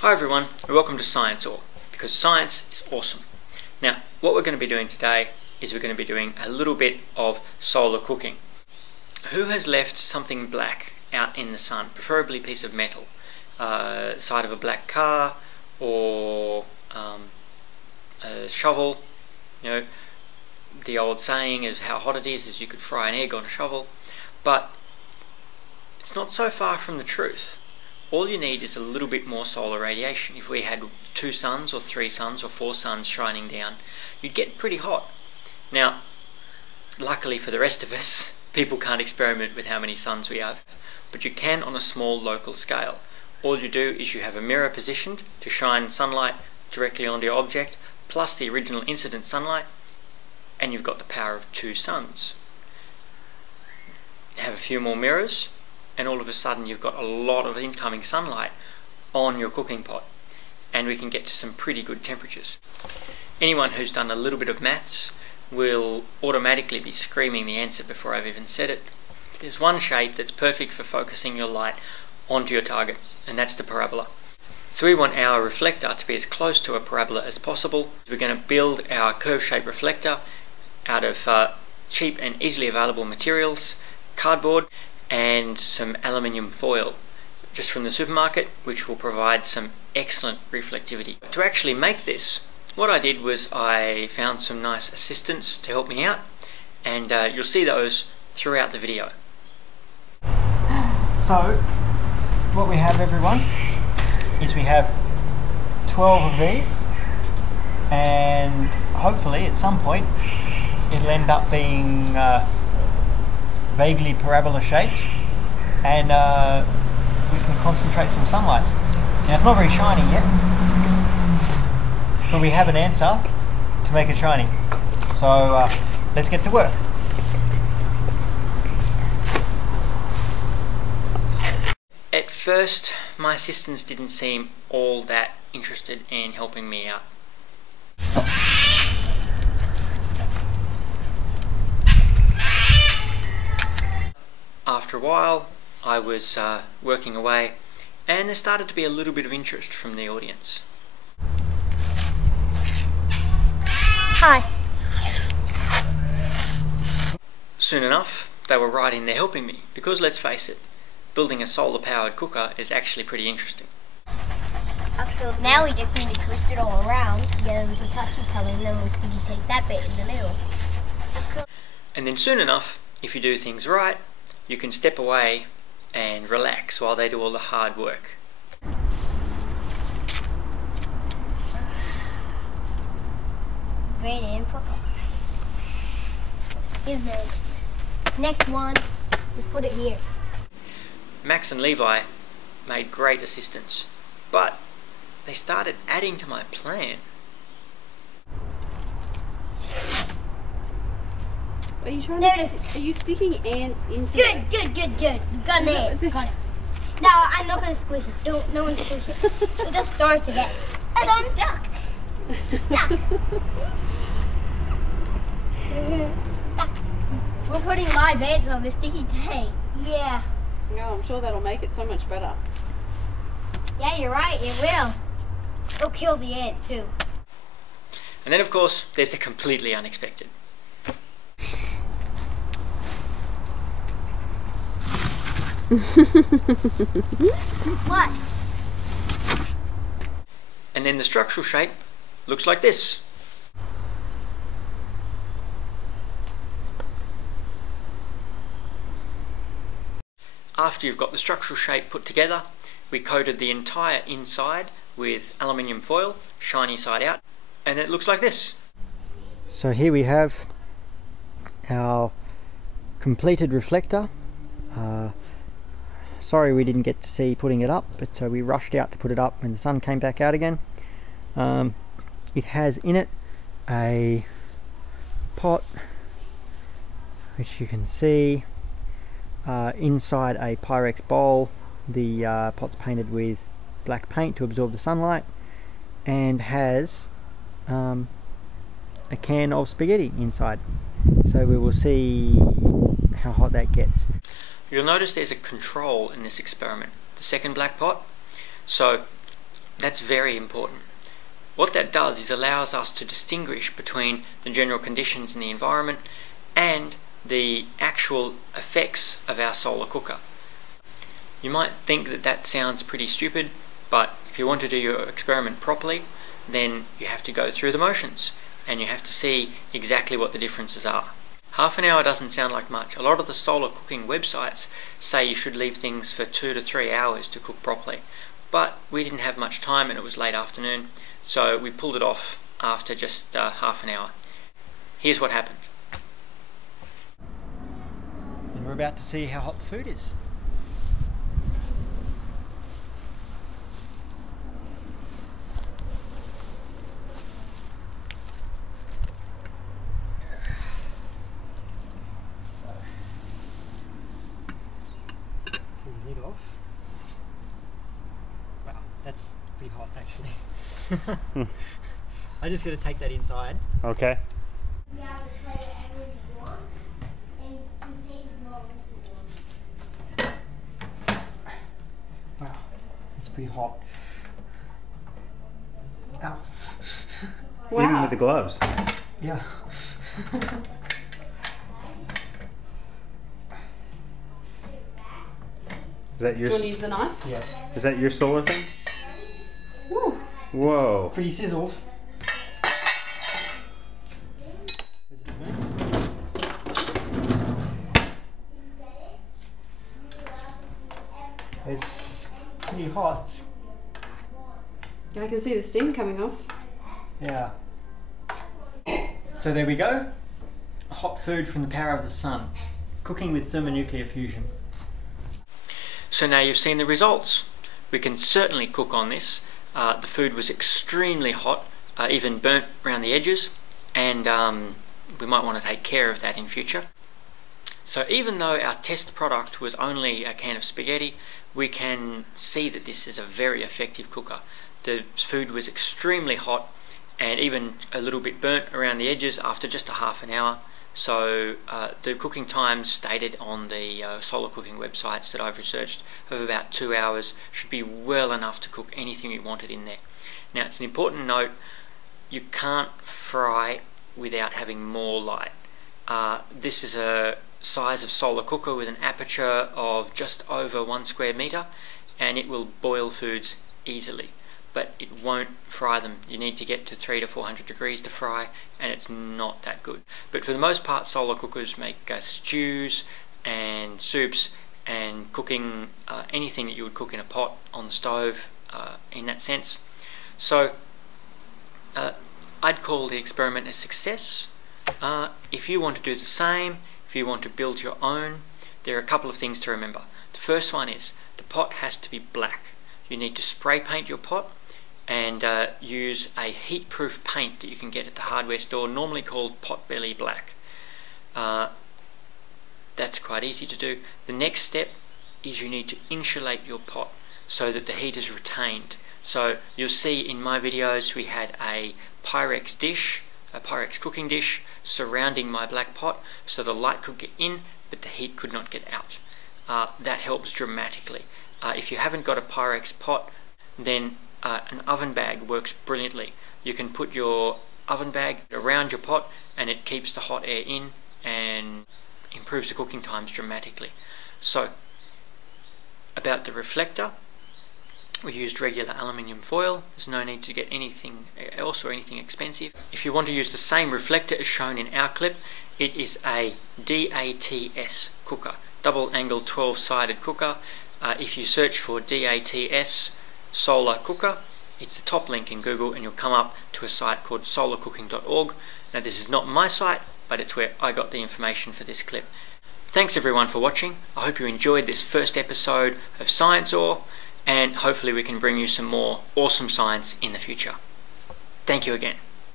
Hi everyone, and welcome to ScienceAwe, because science is awesome. Now, what we're going to be doing today is we're going to be doing a little bit of solar cooking. Who has left something black out in the sun, preferably a piece of metal, side of a black car, or a shovel? You know, the old saying is how hot it is you could fry an egg on a shovel, but it's not so far from the truth. All you need is a little bit more solar radiation. If we had 2 suns or 3 suns or 4 suns shining down, you'd get pretty hot. Now, luckily for the rest of us, people can't experiment with how many suns we have, but you can on a small local scale. All you do is you have a mirror positioned to shine sunlight directly onto your object, plus the original incident sunlight, and you've got the power of 2 suns. Have a few more mirrors, and all of a sudden you've got a lot of incoming sunlight on your cooking pot, and we can get to some pretty good temperatures. Anyone who's done a little bit of maths will automatically be screaming the answer before I've even said it. There's one shape that's perfect for focusing your light onto your target, and that's the parabola. So we want our reflector to be as close to a parabola as possible. We're going to build our curve-shaped reflector out of cheap and easily available materials, cardboard, and some aluminium foil just from the supermarket, which will provide some excellent reflectivity. To actually make this, what I did was I found some nice assistants to help me out, and you'll see those throughout the video. So what we have, everyone, is we have 12 of these, and hopefully at some point it'll end up being vaguely parabola shaped, and we can concentrate some sunlight. Now it's not very shiny yet, but we have an answer to make it shiny. So let's get to work. At first, my assistants didn't seem all that interested in helping me out. After a while, I was working away, and there started to be a little bit of interest from the audience. Hi. Soon enough, they were right in there helping me, because let's face it, building a solar-powered cooker is actually pretty interesting. Now we just need to twist it all around, get them to touch each other, and then we'll take that bit in the middle. And then soon enough, if you do things right, you can step away and relax while they do all the hard work. Great info. Here's the next one. Let's put it here. Max and Levi made great assistants, but they started adding to my plan. Are you trying to? Are you sticking ants into it? Good. Got an ant. Got it. Now I'm not gonna squish it. No one squish it. We'll just throw it together. And I'm stuck. Stuck. We're putting live ants on the sticky tape. Yeah. No, I'm sure that'll make it so much better. Yeah, you're right. It will. It'll kill the ant too. And then, of course, there's the completely unexpected. What? And then the structural shape looks like this. After you've got the structural shape put together, we coated the entire inside with aluminium foil, shiny side out, and it looks like this. So here we have our completed reflector. Sorry we didn't get to see putting it up, but we rushed out to put it up when the sun came back out again. It has in it a pot, which you can see, inside a Pyrex bowl. The pot's painted with black paint to absorb the sunlight, and has a can of spaghetti inside. So we will see how hot that gets. You'll notice there's a control in this experiment, the second black pot. So That's very important. What that does is allows us to distinguish between the general conditions in the environment and the actual effects of our solar cooker. You might think that that sounds pretty stupid, but if you want to do your experiment properly, then you have to go through the motions and you have to see exactly what the differences are. Half an hour doesn't sound like much. A lot of the solar cooking websites say you should leave things for 2 to 3 hours to cook properly. But we didn't have much time and it was late afternoon, so we pulled it off after just half an hour. Here's what happened. And we're about to see how hot the food is. Off. Wow, that's pretty hot actually. I just got to take that inside. Okay. Wow, it's pretty hot. Ow. Wow. Even with the gloves. Yeah. Is that Do you your? want to use the knife? Yeah. Is that your solar thing? Woo. Whoa. Pretty sizzled. It's pretty hot. I can see the steam coming off. Yeah. So there we go. Hot food from the power of the sun. Cooking with thermonuclear fusion. So now you've seen the results. We can certainly cook on this. The food was extremely hot, even burnt around the edges, and we might want to take care of that in future. So even though our test product was only a can of spaghetti, we can see that this is a very effective cooker. The food was extremely hot and even a little bit burnt around the edges after just a half an hour. So the cooking time stated on the solar cooking websites that I've researched of about 2 hours should be well enough to cook anything you wanted in there. Now it's an important note, you can't fry without having more light. This is a size of solar cooker with an aperture of just over 1 square meter, and it will boil foods easily, but it won't fry them. You need to get to 300 to 400 degrees to fry, and it's not that good. But for the most part, solar cookers make stews and soups and cooking anything that you would cook in a pot on the stove in that sense. So I'd call the experiment a success. If you want to do the same, if you want to build your own, there are a couple of things to remember. The first one is the pot has to be black. You need to spray paint your pot and use a heat-proof paint that you can get at the hardware store, normally called Potbelly Black. That's quite easy to do. The next step is you need to insulate your pot so that the heat is retained. So you'll see in my videos we had a Pyrex dish, a Pyrex cooking dish surrounding my black pot so the light could get in but the heat could not get out. That helps dramatically. If you haven't got a Pyrex pot, then an oven bag works brilliantly. You can put your oven bag around your pot and it keeps the hot air in and improves the cooking times dramatically. So, about the reflector, we used regular aluminium foil. There's no need to get anything else or anything expensive. If you want to use the same reflector as shown in our clip, it is a DATS cooker, double angle 12-sided cooker. If you search for DATS solar cooker, it's the top link in Google and you'll come up to a site called solarcooking.org. Now this is not my site, but it's where I got the information for this clip. Thanks everyone for watching. I hope you enjoyed this first episode of ScienceAwe, and hopefully we can bring you some more awesome science in the future. Thank you again.